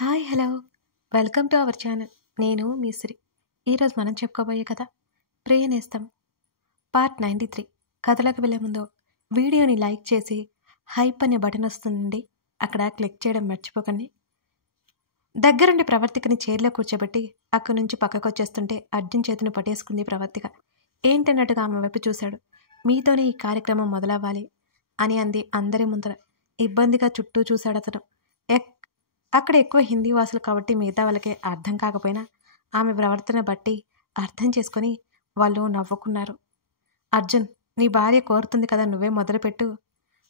Hi hello welcome to our channel. నేను మీ శ్రీ. ఈరోజు మనం చెప్పుకోబోయే కథ ప్రియ నేస్తం పార్ట్ 93. కథలోకి వెళ్ళే ముందు వీడియోని లైక్ చేసి హైప్ అనే బటన్ వస్తుందండి, అక్కడ క్లిక్ చేయడం మర్చిపోకండి. దగ్గరుండి ప్రవర్తికని చైర్లో కూర్చోబెట్టి అక్కడి నుంచి పక్కకు వచ్చేస్తుంటే అర్జున్ చేతిని పట్టేసుకుంది ప్రవర్తిక. ఏంటన్నట్టుగా ఆమె వైపు చూశాడు. మీతోనే ఈ కార్యక్రమం మొదలవ్వాలి అని అంది అందరి ముందర. ఇబ్బందిగా చుట్టూ చూశాడు అతను. అక్కడ ఎక్కువ హిందీ వాసులు కాబట్టి మిగతా వాళ్ళకి అర్థం కాకపోయినా ఆమె ప్రవర్తన బట్టి అర్థం చేసుకొని వాళ్ళు నవ్వుకున్నారు. అర్జున్, నీ భార్య కోరుతుంది కదా, నువ్వే మొదలుపెట్టు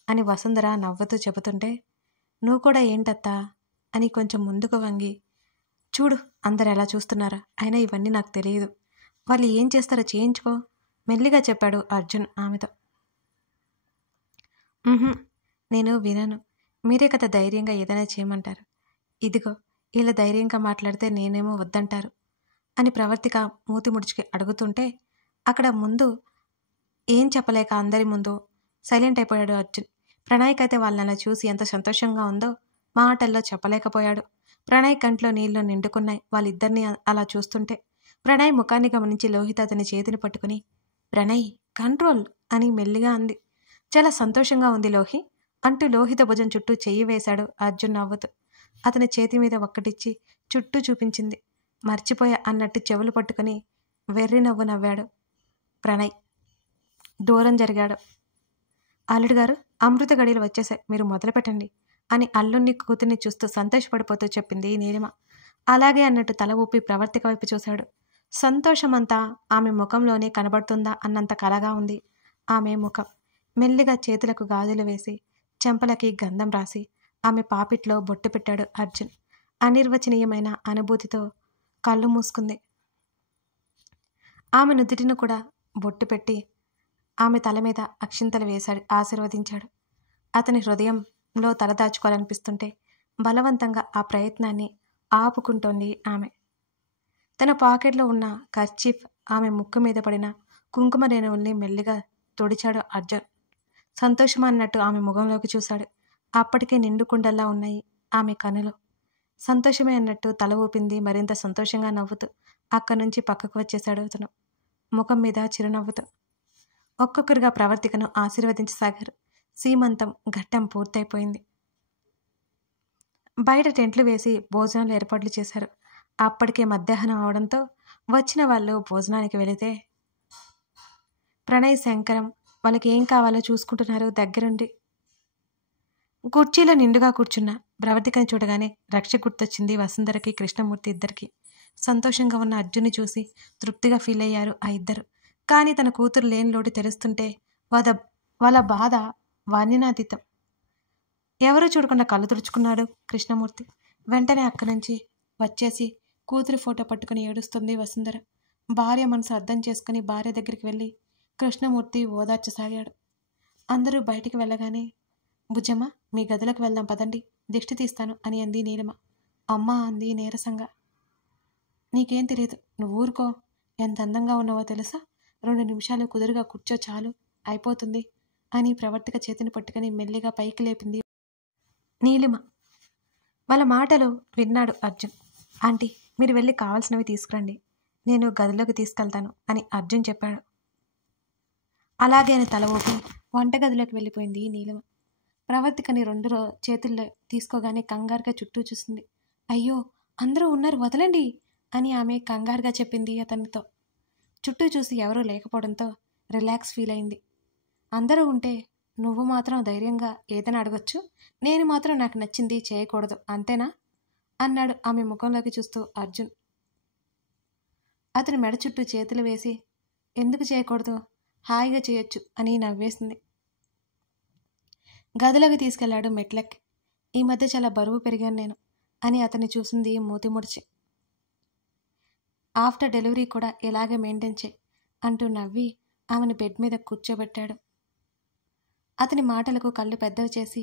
అని వసుంధర నవ్వుతూ చెబుతుంటే, నువ్వు కూడా ఏంటత్తా అని కొంచెం ముందుకు వంగి, చూడు అందరు ఎలా చూస్తున్నారా, అయినా ఇవన్నీ నాకు తెలియదు, వాళ్ళు ఏం చేస్తారో చేయించుకో మెల్లిగా చెప్పాడు అర్జున్ ఆమెతో. నేను వినను, మీరే కదా ధైర్యంగా ఏదైనా చేయమంటారు. ఇదిగో ఇలా ధైర్యంగా మాట్లాడితే నేనేమో వద్దంటారు అని ప్రవర్తిక మూతి ముడుచుకి అడుగుతుంటే అక్కడ ముందు ఏం చెప్పలేక అందరి ముందు సైలెంట్ అయిపోయాడు అర్జున్. ప్రణయ్కి అయితే వాళ్ళని చూసి ఎంత సంతోషంగా ఉందో మాటల్లో చెప్పలేకపోయాడు. ప్రణయ్ కంట్లో నీళ్లు నిండుకున్నాయి వాళ్ళిద్దరిని అలా చూస్తుంటే. ప్రణయ్ ముఖాన్ని గమనించి లోహిత అతని చేతిని పట్టుకుని, ప్రణయ్ కంట్రోల్ అని మెల్లిగా అంది. చాలా సంతోషంగా ఉంది లోహి అంటూ లోహిత భుజం చుట్టూ చెయ్యి వేశాడు అర్జున్ నవ్వుతూ. అతని చేతి మీద ఒక్కటిచ్చి చుట్టూ చూపించింది. మర్చిపోయా అన్నట్టు చెవులు పట్టుకుని వెర్రి నవ్వు నవ్వాడు ప్రణయ్. దూరం జరిగాడు. అల్లుడు గారు, అమృత గడియలు వచ్చేసాయి, మీరు మొదలు పెట్టండి అని అల్లుణ్ణి కూతుర్ని చూస్తూ సంతోషపడిపోతూ చెప్పింది నీలిమ. అలాగే అన్నట్టు తల ఊపి ప్రవర్తిక వైపు చూశాడు. సంతోషమంతా ఆమె ముఖంలోనే కనబడుతుందా అన్నంత కలగా ఉంది ఆమె ముఖం. మెల్లిగా చేతులకు గాజులు వేసి చెంపలకి గంధం రాసి ఆమె పాపిట్లో బొట్టు పెట్టాడు అర్జున్. అనిర్వచనీయమైన అనుభూతితో కళ్ళు మూసుకుంది. ఆమె నుదుటిని కూడా బొట్టు పెట్టి ఆమె తల మీద అక్షింతలు వేశాడు, ఆశీర్వదించాడు. అతని హృదయంలో తలదాచుకోవాలనిపిస్తుంటే బలవంతంగా ఆ ప్రయత్నాన్ని ఆపుకుంటోంది ఆమె. తన పాకెట్లో ఉన్న కర్చీఫ్ ఆమె ముక్కు మీద పడిన కుంకుమ రేణువుల్ని మెల్లిగా తుడిచాడు అర్జున్. సంతోషమా అన్నట్టు ఆమె ముఖంలోకి చూశాడు. అప్పటికే నిండుకుండల్లా ఉన్నాయి ఆమె కనులు. సంతోషమే అన్నట్టు తల ఊపింది మరింత సంతోషంగా నవ్వుతూ. అక్కడి నుంచి పక్కకు వచ్చేశాడు అతను, ముఖం మీద చిరునవ్వుతూ. ఒక్కొక్కరుగా ప్రవర్తికను ఆశీర్వదించసాగారు. సీమంతం ఘట్టం పూర్తయిపోయింది. బయట టెంట్లు వేసి భోజనాలు ఏర్పాట్లు చేశారు. అప్పటికే మధ్యాహ్నం అవడంతో వచ్చిన వాళ్ళు భోజనానికి వెళితే ప్రణయ్ శంకరం వాళ్ళకి ఏం కావాలో చూసుకుంటున్నారు దగ్గరుండి. కుర్చీలో నిండుగా కూర్చున్న ప్రవర్తికని చూడగానే రక్ష గుర్తొచ్చింది వసుంధరకి, కృష్ణమూర్తి ఇద్దరికి. సంతోషంగా ఉన్న అర్జున్ని చూసి తృప్తిగా ఫీల్ అయ్యారు ఆ ఇద్దరు. కానీ తన కూతురు లేని లోటు తెలుస్తుంటే వాళ్ళ బాధ వర్ణనాతీతం. ఎవరూ చూడకుండా కళ్ళు తుడుచుకున్నాడు కృష్ణమూర్తి. వెంటనే అక్కడి నుంచి వచ్చేసి కూతురి ఫోటో పట్టుకుని ఏడుస్తుంది వసుంధర. భార్య మనసు అర్థం చేసుకుని భార్య దగ్గరికి వెళ్ళి కృష్ణమూర్తి ఓదార్చసాగాడు. అందరూ బయటికి వెళ్ళగానే, బుజ్జమ్మ మీ గదిలోకి వెళ్దాం పదండి, దిష్టి తీస్తాను అని అంది నీలిమ. అమ్మ అంది నీరసంగా. నీకేం తెలియదు, నువ్వు ఊరుకో, ఎంత అందంగా ఉన్నావో తెలుసా, 2 నిమిషాలు కుదురుగా కూర్చో చాలు, అయిపోతుంది అని ప్రవర్తిక చేతిని పట్టుకుని మెల్లిగా పైకి లేపింది నీలిమ. వాళ్ళ మాటలు విన్నాడు అర్జున్. ఆంటీ మీరు వెళ్ళి కావాల్సినవి తీసుకురండి, నేను గదిలోకి తీసుకెళ్తాను అని అర్జున్ చెప్పాడు. అలాగే అని తల ఊపి వంటగదిలోకి వెళ్ళిపోయింది నీలిమ. ప్రవర్తికని 2 చేతుల్లో తీసుకోగానే కంగారుగా చుట్టూ చూసింది. అయ్యో అందరూ ఉన్నారు, వదలండి అని ఆమె కంగారుగా చెప్పింది అతనితో. చుట్టూ చూసి ఎవరూ లేకపోవడంతో రిలాక్స్ ఫీల్ అయింది. అందరూ ఉంటే నువ్వు మాత్రం ధైర్యంగా ఏదైనా అడగొచ్చు, నేను మాత్రం నాకు నచ్చింది చేయకూడదు అంతేనా అన్నాడు ఆమె ముఖంలోకి చూస్తూ అర్జున్. అతని మెడ చుట్టూ చేతులు వేసి, ఎందుకు చేయకూడదు, హాయిగా చేయొచ్చు అని నవ్వేసింది. గదిలోకి తీసుకెళ్లాడు మెట్లెక్కి. ఈ మధ్య చాలా బరువు పెరిగాను నేను అని అతన్ని చూసింది మూతి ముడిచి. ఆఫ్టర్ డెలివరీ కూడా ఇలాగే మెయింటైన్ చేయి అంటూ నవ్వి ఆమెను బెడ్ మీద కూర్చోబెట్టాడు. అతని మాటలకు కళ్ళు పెద్దవి చేసి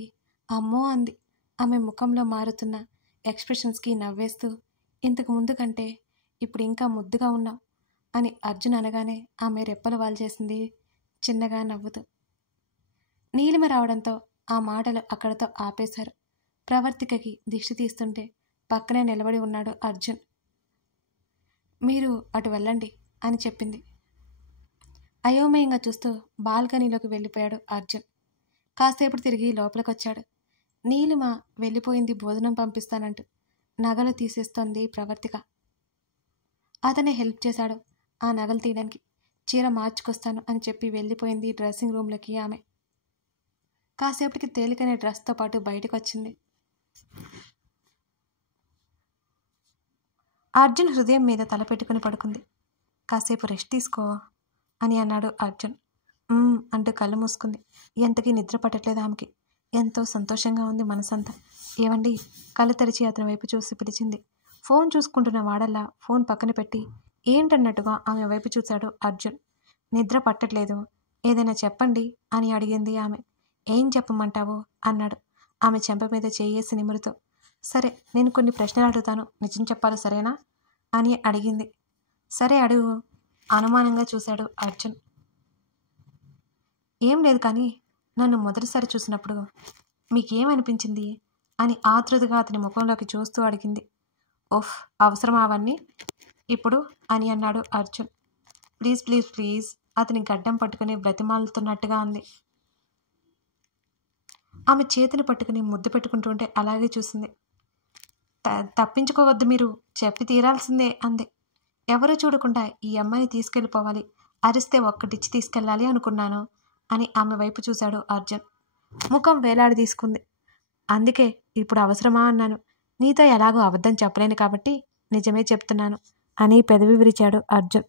అమ్మో అంది. ఆమె ముఖంలో మారుతున్న ఎక్స్ప్రెషన్స్కి నవ్వేస్తూ, ఇంతకు ముందు కంటే ఇప్పుడు ఇంకా ముద్దుగా ఉన్నావు అని అర్జున్ అనగానే ఆమె రెప్పలు వాల్చేసింది చిన్నగా నవ్వుతూ. నీలిమ రావడంతో ఆ మాటలు అక్కడితో ఆపేశారు. ప్రవర్తికకి దిష్టి తీస్తుంటే పక్కనే నిలబడి ఉన్నాడు అర్జున్. మీరు అటు వెళ్ళండి అని చెప్పింది. అయోమయంగా చూస్తూ బాల్కనీలోకి వెళ్ళిపోయాడు అర్జున్. కాసేపు తిరిగి లోపలికొచ్చాడు. నీలిమ వెళ్ళిపోయింది భోజనం పంపిస్తానంటూ. నగలు తీసేస్తోంది ప్రవర్తిక. అతనే హెల్ప్ చేశాడు ఆ నగలు తీయడానికి. చీర మార్చుకొస్తాను అని చెప్పి వెళ్ళిపోయింది డ్రెస్సింగ్ రూమ్లోకి ఆమె. కాసేపటికి తేలికైన డ్రెస్తో పాటు బయటకు వచ్చింది. అర్జున్ హృదయం మీద తల పెట్టుకుని పడుకుంది. కాసేపు రెస్ట్ తీసుకో అని అన్నాడు అర్జున్. అంటూ కళ్ళు మూసుకుంది. ఎంతకీ నిద్ర పట్టట్లేదు ఆమెకి. ఎంతో సంతోషంగా ఉంది మనసంతా. ఏవండి? కళ్ళు తెరిచి అతని వైపు చూసి పిలిచింది. ఫోన్ చూసుకుంటున్న వాడల్లా ఫోన్ పక్కన పెట్టి ఏంటన్నట్టుగా ఆమె వైపు చూశాడు అర్జున్. నిద్ర పట్టట్లేదు, ఏదైనా చెప్పండి అని అడిగింది ఆమె. ఏం చెప్పమంటావు అన్నాడు ఆమె చెంప మీద చేయేసి నిమురుతో. సరే, నేను కొన్ని ప్రశ్నలు అడుగుతాను, నిజం చెప్పాలి, సరేనా అని అడిగింది. సరే అడుగు అనుమానంగా చూశాడు అర్జున్. ఏం లేదు, కానీ నన్ను మొదటిసారి చూసినప్పుడు మీకేమనిపించింది అని ఆతృతగా అతని ముఖంలోకి చూస్తూ అడిగింది. ఓఫ్, అవసరమా అవన్నీ ఇప్పుడు అని అన్నాడు అర్జున్. ప్లీజ్ ప్లీజ్ ప్లీజ్ అతని గడ్డం పట్టుకుని బ్రతిమాలుతున్నట్టుగా ఉంది. ఆమె చేతిని పట్టుకుని ముద్దు పెట్టుకుంటుంటే అలాగే చూసింది. తప్పించుకోవద్దు, మీరు చెప్పి తీరాల్సిందే అంది. ఎవరూ చూడకుండా ఈ అమ్మాయిని తీసుకెళ్ళిపోవాలి, అరిస్తే ఒక్కటిచ్చి తీసుకెళ్ళాలి అనుకున్నాను అని ఆమె వైపు చూశాడు అర్జున్. ముఖం వేలాడి తీసుకుంది. అందుకే ఇప్పుడు అవసరమా అన్నాను. నీతో ఎలాగో అబద్ధం చెప్పలేను కాబట్టి నిజమే చెప్తున్నాను అని పెదవి విరిచాడు అర్జున్.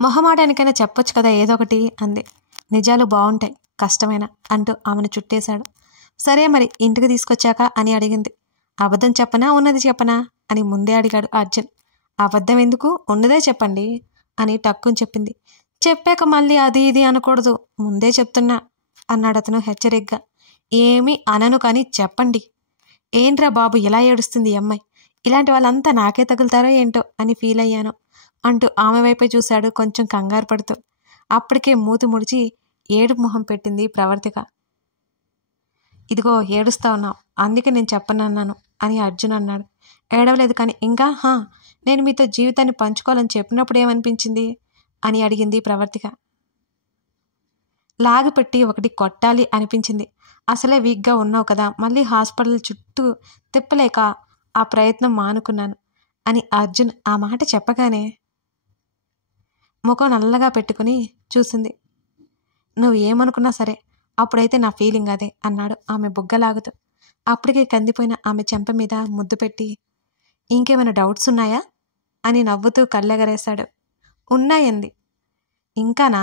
మొహమాటానికైనా చెప్పొచ్చు కదా ఏదో ఒకటి అంది. నిజాలు బాగుంటాయి, కష్టమైన అంటూ ఆమెను చుట్టేశాడు. సరే మరి ఇంటికి తీసుకొచ్చాక అని అడిగింది. అబద్ధం చెప్పనా ఉన్నది చెప్పనా అని ముందే అడిగాడు అర్జున్. అబద్ధం ఎందుకు, ఉన్నదే చెప్పండి అని టక్కుని చెప్పింది. చెప్పాక మళ్ళీ అది ఇది అనకూడదు, ముందే చెప్తున్నా అన్నాడు అతను హెచ్చరిగ్గా. ఏమీ అనను కానీ చెప్పండి. ఏంట్రా బాబు ఇలా ఏడుస్తుంది ఈ అమ్మాయి, ఇలాంటి వాళ్ళంతా నాకే తగులుతారో ఏంటో అని ఫీల్ అయ్యాను అంటూ ఆమె వైపే చూశాడు కొంచెం కంగారు పడుతూ. అప్పటికే మూతి ముడిచి ఏడుపు మొహం పెట్టింది ప్రవర్తిక. ఇదిగో ఏడుస్తా ఉన్నావు, అందుకే నేను చెప్పనన్నాను అని అర్జున్ అన్నాడు. ఏడవలేదు కానీ ఇంకా నేను మీతో జీవితాన్ని పంచుకోవాలని చెప్పినప్పుడు ఏమనిపించింది అని అడిగింది ప్రవర్తిక. లాగిపెట్టి ఒకటి కొట్టాలి అనిపించింది. అసలే వీక్గా ఉన్నావు కదా, మళ్ళీ హాస్పిటల్ చుట్టూ తిప్పలేక ఆ ప్రయత్నం మానుకున్నాను అని అర్జున్ ఆ మాట చెప్పగానే ముఖం నల్లగా పెట్టుకుని చూసింది. నువ్వు ఏమనుకున్నా సరే, అప్పుడైతే నా ఫీలింగ్ అదే అన్నాడు ఆమె బుగ్గలాగుతూ. అప్పటికే కందిపోయిన ఆమె చెంప మీద ముద్దు పెట్టి, ఇంకేమైనా డౌట్స్ ఉన్నాయా అని నవ్వుతూ కళ్ళెగరేశాడు. ఉన్నాయంది. ఇంకానా?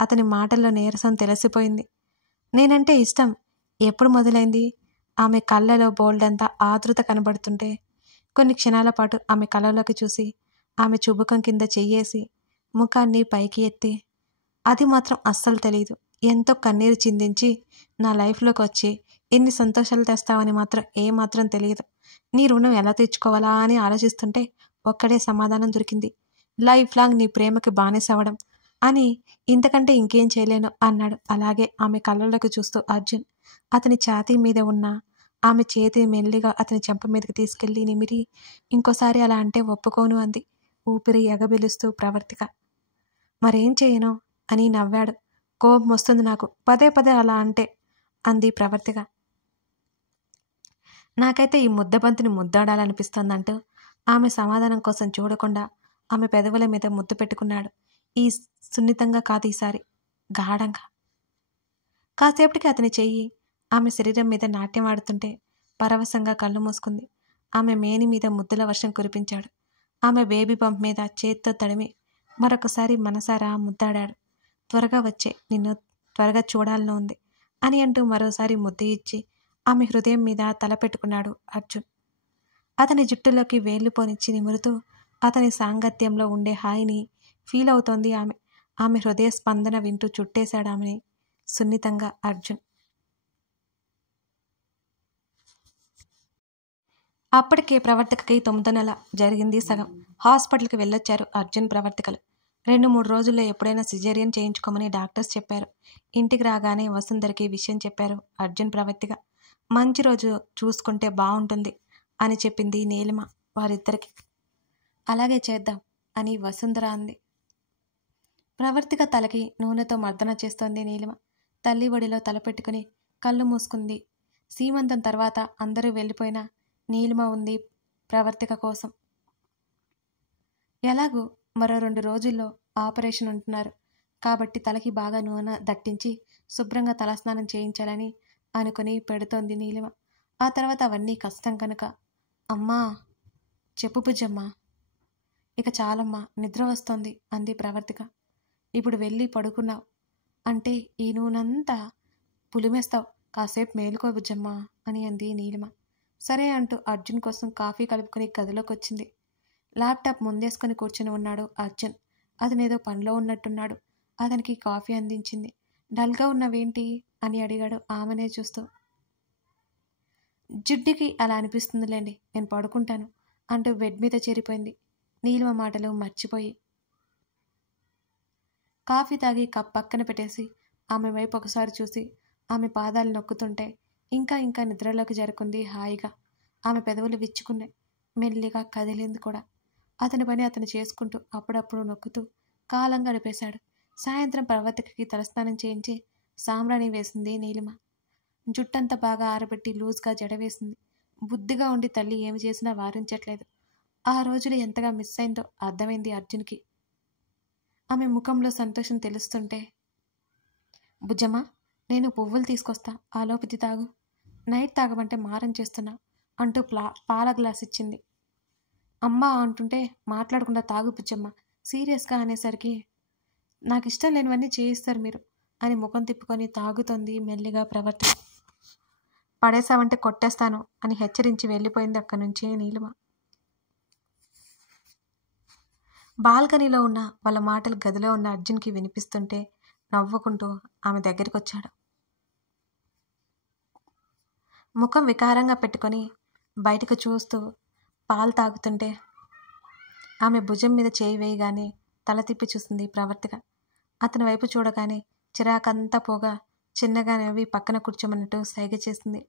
అతని మాటల్లో నీరసం తెలిసిపోయింది. నేనంటే ఇష్టం ఎప్పుడు మొదలైంది? ఆమె కళ్ళలో బోల్డంతా ఆతృత కనబడుతుంటే కొన్ని క్షణాల పాటు ఆమె కళ్ళలోకి చూసి ఆమె చుబుకం కింద చెయ్యేసి ముఖాన్ని పైకి ఎత్తి, అది మాత్రం అస్సలు తెలీదు, ఎంతో కన్నీరు చిందించి నా లైఫ్లోకి వచ్చి ఎన్ని సంతోషాలు తెస్తావని మాత్రం ఏమాత్రం తెలియదు. నీ రుణం ఎలా తీర్చుకోవాలా అని ఆలోచిస్తుంటే ఒక్కడే సమాధానం దొరికింది, లైఫ్ లాంగ్ నీ ప్రేమకి బానిసవడం అని. ఇంతకంటే ఇంకేం చేయలేను అన్నాడు అలాగే ఆమె కళ్ళలోకి చూస్తూ అర్జున్. అతని ఛాతీ మీద ఉన్న ఆమె చేతిని మెల్లిగా అతని చెంప మీదకి తీసుకెళ్లి నిమిరి, ఇంకోసారి అలా అంటే ఒప్పుకోను అంది ఊపిరి ఎగబిలుస్తూ ప్రవర్తిక. మరేం చేయను అని నవ్వాడు. కోపం వస్తుంది నాకు పదే పదే అలా అంటే అంది ప్రవర్తిక. నాకైతే ఈ ముద్దబంతిని ముద్దాడాలనిపిస్తోందంటూ ఆమె సమాధానం కోసం చూడకుండా ఆమె పెదవుల మీద ముద్దు పెట్టుకున్నాడు. ఈ సున్నితంగా కాదు, ఈసారి గాఢంగా. కాసేపటికి అతని చెయ్యి ఆమె శరీరం మీద నాట్యం ఆడుతుంటే పరవశంగా కళ్ళు మూసుకుంది. ఆమె మేని మీద ముద్దుల వర్షం కురిపించాడు. ఆమె బేబీ బంప్ మీద చేత్తో తడిమి మరొకసారి మనసారా ముద్దాడాడు. త్వరగా వచ్చే, నిన్ను త్వరగా చూడాలని ఉంది అని అంటూ మరోసారి ముద్దు ఇచ్చి ఆమె హృదయం మీద తల పెట్టుకున్నాడు అర్జున్. అతని జుట్టులోకి వేళ్లు పోనిచ్చి నిమురుతూ అతని సాంగత్యంలో ఉండే హాయిని ఫీల్ అవుతోంది ఆమె. ఆమె హృదయ స్పందన వింటూ చుట్టేశాడు ఆమెని సున్నితంగా అర్జున్. అప్పటికే ప్రవర్తికకి 9వ నెల జరిగింది సగం. హాస్పిటల్కి వెళ్ళొచ్చారు అర్జున్ ప్రవర్తికలు. 2-3 రోజుల్లో ఎప్పుడైనా సిజేరియన్ చేయించుకోమని డాక్టర్స్ చెప్పారు. ఇంటికి రాగానే వసుంధరకి విషయం చెప్పారు అర్జున్ ప్రవర్తిక. మంచి రోజు చూసుకుంటే బాగుంటుంది అని చెప్పింది నీలిమ వారిద్దరికి. అలాగే చేద్దాం అని వసుంధర అంది. ప్రవర్తిక తలకి నూనెతో మర్దన చేస్తోంది నీలిమ. తల్లి ఒడిలో తలపెట్టుకుని కళ్ళు మూసుకుంది. సీమంతం తర్వాత అందరూ వెళ్ళిపోయినా నీలిమ ఉంది ప్రవర్తిక కోసం. ఎలాగూ మరో 2 రోజుల్లో ఆపరేషన్ ఉంటున్నారు కాబట్టి తలకి బాగా నూనె దట్టించి శుభ్రంగా తలస్నానం చేయించాలని అనుకుని పెడుతోంది నీలిమ. ఆ తర్వాత అవన్నీ కష్టం కనుక, అమ్మా చెప్పు బుజ్జమ్మా. ఇక చాలమ్మా, నిద్ర వస్తోంది అంది ప్రవర్తిక. ఇప్పుడు వెళ్ళి పడుకున్నావు అంటే ఈ నూనెంతా పులిమేస్తావు, కాసేపు మేలుకో బుజ్జమ్మా అని అంది నీలిమ. సరే అంటూ అర్జున్ కోసం కాఫీ కలుపుకొని గదిలోకి వచ్చింది. ల్యాప్టాప్ ముందేసుకొని కూర్చుని ఉన్నాడు అర్జున్. అతనేదో పనిలో ఉన్నట్టున్నాడు. అతనికి కాఫీ అందించింది. డల్గా ఉన్నవేంటి అని అడిగాడు ఆమెనే చూస్తూ. జుడ్డికి అలా అనిపిస్తుందిలేండి, నేను పడుకుంటాను అంటూ బెడ్ మీద చేరిపోయింది నీలిమ మాటలు మర్చిపోయి. కాఫీ తాగి కప్ పక్కన పెట్టేసి ఆమె వైపు ఒకసారి చూసి ఆమె పాదాలు నొక్కుతుంటే ఇంకా ఇంకా నిద్రలోకి జరుకుంది హాయిగా. ఆమె పెదవులు విచ్చుకున్నాయి. మెల్లిగా కదిలింది కూడా. అతని పని అతను చేసుకుంటూ అప్పుడప్పుడు నొక్కుతూ కాలం గడిపేశాడు. సాయంత్రం ప్రవర్తికకి తలస్నానం చేయించి సాంబ్రాణి వేసింది నీలిమ. జుట్టంతా బాగా ఆరబెట్టి లూజ్గా జడవేసింది. బుద్ధిగా ఉండి తల్లి ఏమి చేసినా వారించట్లేదు. ఆ రోజులు ఎంతగా మిస్ అయిందో అర్థమైంది అర్జున్కి. ఆమె ముఖంలో సంతోషం తెలుస్తుంటే, బుజ్జమ్మ నేను పువ్వులు తీసుకొస్తా, ఆలోపు తాగు, నైట్ తాగమంటే మారం చేస్తున్నా అంటూ పాల గ్లాస్ ఇచ్చింది. అమ్మ అంటుంటే మాట్లాడకుండా తాగు బుజ్జమ్మ, సీరియస్గా అనేసరికి నాకు ఇష్టం లేనివన్నీ చేయిస్తారు మీరు అని ముఖం తిప్పుకొని తాగుతోంది మెల్లిగా ప్రవర్తి. పడేసావంటే కొట్టేస్తాను అని హెచ్చరించి వెళ్ళిపోయింది అక్కడి నుంచి నీలిమ. బాల్కనీలో ఉన్న వాళ్ళ మాటలు గదిలో ఉన్న అర్జున్కి వినిపిస్తుంటే నవ్వుకుంటూ ఆమె దగ్గరికి వచ్చాడు. ముఖం వికారంగా పెట్టుకొని బయటకు చూస్తూ పాలు తాగుతుంటే ఆమె భుజం మీద చేయి వేయగానే తల తిప్పి చూసింది ప్రవర్తిక. అతని వైపు చూడగానే చిరాకంతా పోగా చిన్నగా నవ్వి పక్కన కూర్చోమన్నట్టు సైగ చేసింది.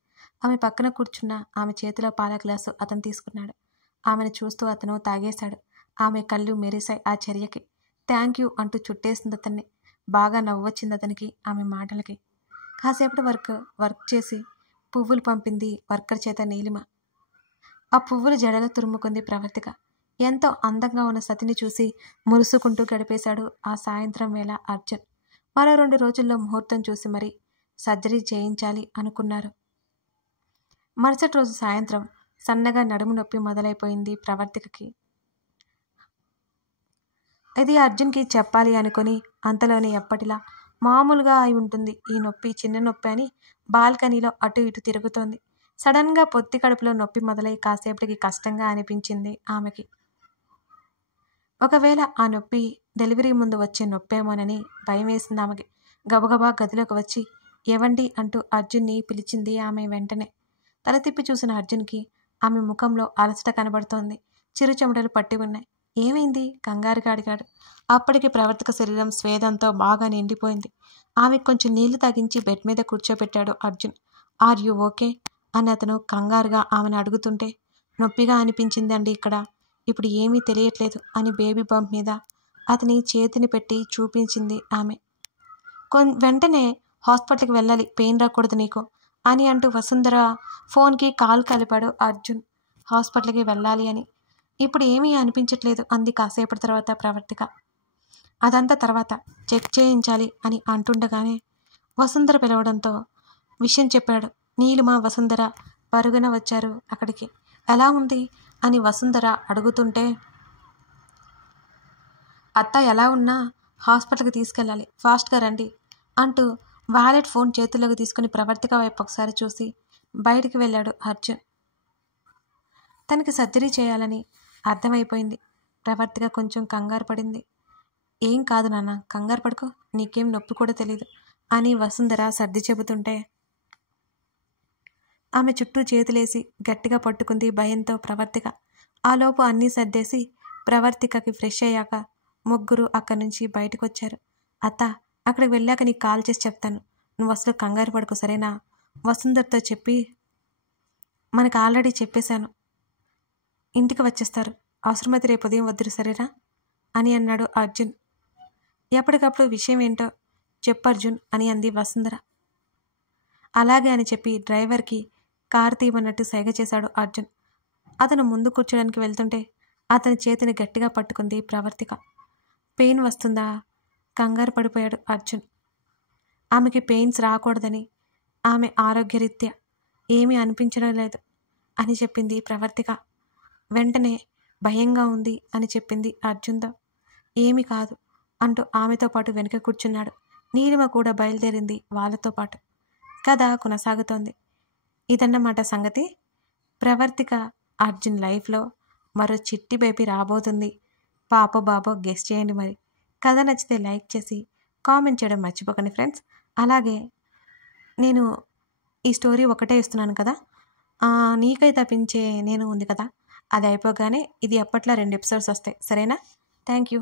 ఆమె పక్కన కూర్చున్న ఆమె చేతిలో పాల గ్లాసు అతను తీసుకున్నాడు. ఆమెను చూస్తూ అతను తాగేశాడు. ఆమె కళ్ళు మెరిశాయి ఆ చర్యకి. థ్యాంక్ యూ అంటూ చుట్టేసింది అతన్ని. బాగా నవ్వొచ్చింది అతనికి ఆమె మాటలకి. కాసేపటి వర్క్ చేసి పువ్వులు పంపింది వర్కర్ చేత నీలిమ. ఆ పువ్వులు జడలో తురుముకుంది ప్రవర్తిక. ఎంతో అందంగా ఉన్న సతిని చూసి మురుసుకుంటూ గడిపేశాడు ఆ సాయంత్రం వేళ అర్జున్. మరో 2 రోజుల్లో ముహూర్తం చూసి మరీ సర్జరీ చేయించాలి అనుకున్నారు. మరుసటి రోజు సాయంత్రం సన్నగా నడుము నొప్పి మొదలైపోయింది ప్రవర్తికకి. ఇది అర్జున్కి చెప్పాలి అనుకుని అంతలోనే ఎప్పటిలా మామూలుగా అయి ఉంటుంది ఈ నొప్పి, చిన్న నొప్పి అని బాల్కనీలో అటు ఇటు తిరుగుతోంది. సడన్గా పొత్తి కడుపులో నొప్పి మొదలై కాసేపటికి కష్టంగా అనిపించింది ఆమెకి. ఒకవేళ ఆ నొప్పి డెలివరీ ముందు వచ్చే నొప్పేమోనని భయం వేసింది ఆమెకి. గబగబా గదిలోకి వచ్చి ఎవండి అంటూ అర్జున్ని పిలిచింది ఆమె. వెంటనే తల తిప్పి చూసిన అర్జున్కి ఆమె ముఖంలో అలసట కనబడుతోంది. చిరు చెమటలు పట్టి ఉన్నాయి. ఏమైంది కంగారుగా అడిగాడు. అప్పటికి ప్రవర్తిక శరీరం స్వేదంతో బాగా నిండిపోయింది. ఆమెకు కొంచెం నీళ్లు తాగించి బెడ్ మీద కూర్చోబెట్టాడు అర్జున్. ఆర్ యూ ఓకే అని అతను కంగారుగా ఆమెను అడుగుతుంటే, నొప్పిగా అనిపించిందండి ఇక్కడ, ఇప్పుడు ఏమీ తెలియట్లేదు అని బేబీ బంప్ మీద అతని చేతిని పెట్టి చూపించింది ఆమె. వెంటనే హాస్పిటల్కి వెళ్ళాలి, పెయిన్ రాకూడదు నీకు అని అంటూ వసుంధర ఫోన్కి కాల్ కలిపాడు అర్జున్. హాస్పిటల్కి వెళ్ళాలి అని. ఇప్పుడు ఏమీ అనిపించట్లేదు అంది కాసేపటి తర్వాత ప్రవర్తిక. అదంతా తర్వాత చెక్ చేయించాలి అని అంటుండగానే వసుంధర పిలవడంతో విషయం చెప్పాడు. నీలిమ వసుంధర పరుగున వచ్చారు అక్కడికి. ఎలా ఉంది అని వసుంధర అడుగుతుంటే, అత్త ఎలా ఉన్నా హాస్పిటల్కి తీసుకెళ్ళాలి, ఫాస్ట్గా రండి అంటూ వాలెట్ ఫోన్ చేతుల్లోకి తీసుకుని ప్రవర్తిక వైపు ఒకసారి చూసి బయటికి వెళ్ళాడు అర్జున్. తనకి సర్జరీ చేయాలని అర్థమైపోయింది. ప్రవర్తిక కొంచెం కంగారు పడింది. ఏం కాదు నాన్న, కంగారు పడుకో, నీకేం నొప్పి కూడా తెలీదు అని వసుంధర సర్ది చెబుతుంటే ఆమె చుట్టూ చేతులేసి గట్టిగా పట్టుకుంది భయంతో ప్రవర్తిక. ఆలోపు అన్నీ సర్దేసి ప్రవర్తికకి ఫ్రెష్ అయ్యాక ముగ్గురు అక్కడి నుంచి బయటకు వచ్చారు. అత్త, అక్కడికి వెళ్ళాక నీకు కాల్ చేసి చెప్తాను, నువ్వు అసలు కంగారు పడుకో సరేనా వసుంధరతో చెప్పి మనకు ఆల్రెడీ చెప్పేశాను, ఇంటికి వచ్చేస్తారు, అవసరమైతే రేపు ఉదయం వద్దురు సరేనా అని అన్నాడు అర్జున్. ఎప్పటికప్పుడు విషయం ఏంటో చెప్పు అర్జున్ అని అంది వసుంధర. అలాగే అని చెప్పి డ్రైవర్కి కారు తీయమన్నట్టు సైగ చేశాడు అర్జున్. అతను ముందు కూర్చోడానికి వెళ్తుంటే అతని చేతిని గట్టిగా పట్టుకుంది ప్రవర్తిక. పెయిన్ వస్తుందా? కంగారు పడిపోయాడు అర్జున్. ఆమెకి పెయిన్స్ రాకూడదని, ఆమె ఆరోగ్యరీత్యా ఏమీ అనిపించడం లేదు అని చెప్పింది ప్రవర్తిక. వెంటనే భయంగా ఉంది అని చెప్పింది అర్జున్తో. ఏమీ కాదు అంటూ ఆమెతో పాటు వెనుక కూర్చున్నాడు. నీలిమ కూడా బయలుదేరింది వాళ్ళతో పాటు. కథ కొనసాగుతోంది. ఇదన్నమాట సంగతి. ప్రవర్తిక అర్జున్ లైఫ్లో మరో చిట్టి బేబీ రాబోతుంది. పాపో బాబో గెస్ చేయండి మరి. కథ నచ్చితే లైక్ చేసి కామెంట్ చేయడం మర్చిపోకండి ఫ్రెండ్స్. అలాగే నేను ఈ స్టోరీ ఒకటే ఇస్తున్నాను కదా, నీకై తప్పించే నేను ఉంది కదా, అది అయిపోగానే ఇది అప్పట్లో 2 ఎపిసోడ్స్ వస్తాయి. సరేనా? Thank you.